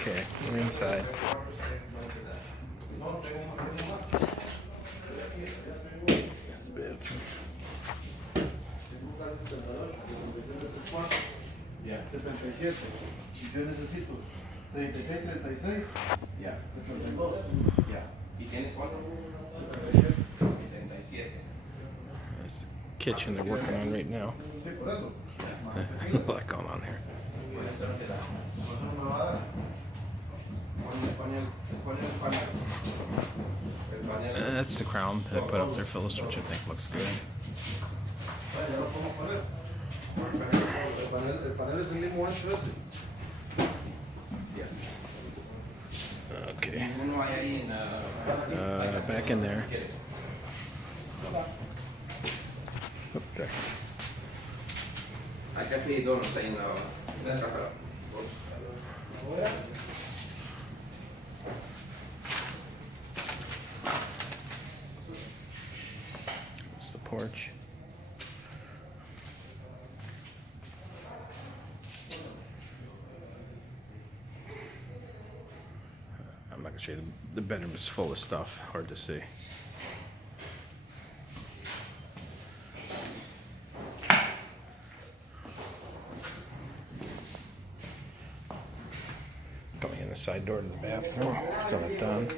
Okay, we're inside. Bathroom. Ya. 77. Y yo necesito 36, 36. Ya. 72. Ya. ¿Y tienes cuánto? 77. There's the kitchen they're working on right now. Sí, por eso. A lot going on here. That's the crown they put up there, Phyllis, which I think looks good. El panel es el mismo ancho ese. Okay. Back in there. Up there. Hay que hacer dos, no está en la caja. It's the porch. I'm not gonna show you the bedroom is full of stuff, hard to see. Coming in the side door to the bathroom, still not done.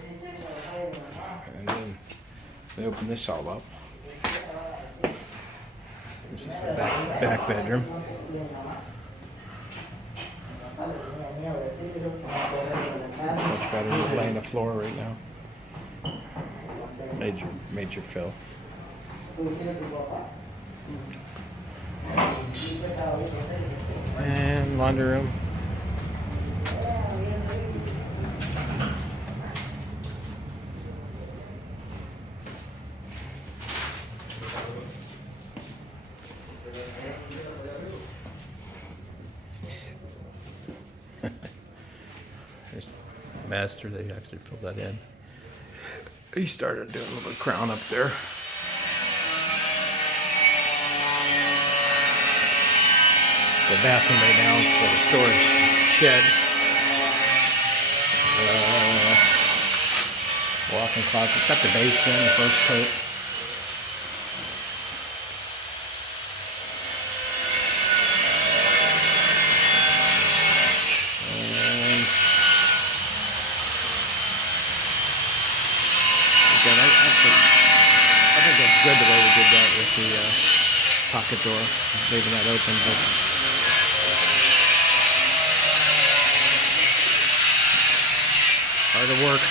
And then they open this all up. This is the back bedroom. Much better than laying the floor right now. Major fill. And laundry room. There's the master, they actually filled that in. He started doing a little bit of crown up there. The bathroom right now is for the storage shed. Walk-in closet. Got the basin, the first coat. Again, I think that's good the way we did that with the pocket door, leaving that open. But hard to work.